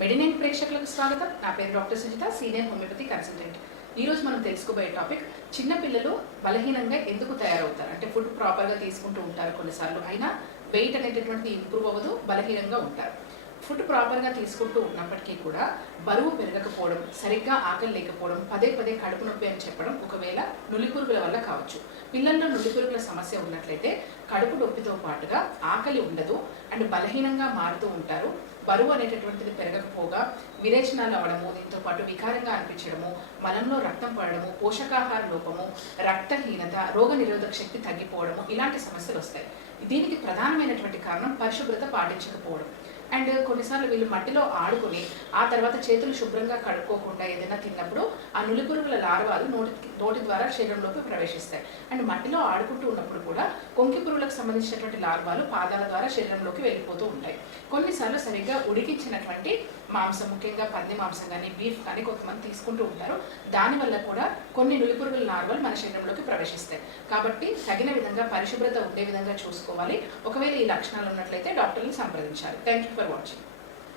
మెడినైన్ ప్రేక్షకులకు స్వాగతం. నా పేరు doctor Sujitha, senior homeopathy consultant. ఈ రోజు మనం తెలుసుకోబోయే టాపిక్, చిన్న పిల్లలు బలహీనంగా ఎందుకు తయారవుతారు. అంటే ఫుడ్ ప్రాపర్గా తీసుకుంటూ ఉంటారు కొన్నిసార్లు, అయినా వెయిట్ అనేటటువంటిది ఇంప్రూవ్ అవ్వదు, బలహీనంగా ఉంటారు. ఫుడ్ ప్రాపర్గా తీసుకుంటూ ఉన్నప్పటికీ కూడా బరువు పెరగకపోవడం, సరిగ్గా ఆకలి లేకపోవడం, పదే పదే కడుపు నొప్పి అని చెప్పడం ఒకవేళ నులిపురుగుల వల్ల కావచ్చు. పిల్లల్లో నులిపురుగుల సమస్య ఉన్నట్లయితే కడుపు నొప్పితో పాటుగా ఆకలి ఉండదు అండ్ బలహీనంగా మారుతూ ఉంటారు. బరువు అనేటటువంటిది పెరగకపోగా విరేచనాలు అవ్వడము, దీంతో పాటు వికారంగా అనిపించడము, మలంలో రక్తం పడడము, పోషకాహార లోపము, రక్తహీనత, రోగనిరోధక శక్తి తగ్గిపోవడము, ఇలాంటి సమస్యలు వస్తాయి. దీనికి ప్రధానమైనటువంటి కారణం పరిశుభ్రత పాటించకపోవడం. అండ్ కొన్నిసార్లు వీళ్ళు మట్టిలో ఆడుకుని ఆ తర్వాత చేతులు శుభ్రంగా కడుక్కోకుండా ఏదైనా తిన్నప్పుడు ఆ నులిపురుగుల లార్వాలు నోటి ద్వారా శరీరంలోకి ప్రవేశిస్తాయి. అండ్ మట్టిలో ఆడుకుంటూ ఉన్నప్పుడు కూడా కొంకి పురుగులకు సంబంధించినటువంటి లార్వాలు పాదాల ద్వారా శరీరంలోకి వెళ్ళిపోతూ ఉంటాయి. కొన్నిసార్లు సరిగ్గా ఉడికించినటువంటి మాంసం, ముఖ్యంగా పంది మాంసం కానీ బీఫ్ కానీ కొంతమంది తీసుకుంటూ ఉంటారు. దానివల్ల కూడా కొన్ని నులిపురుగుల లార్వాలు మన శరీరంలోకి ప్రవేశిస్తాయి. కాబట్టి తగిన విధంగా పరిశుభ్రత ఉండే విధంగా చూసుకోవాలి. ఒకవేళ ఈ లక్షణాలు ఉన్నట్లయితే డాక్టర్ని సంప్రదించాలి. Thank you for watching.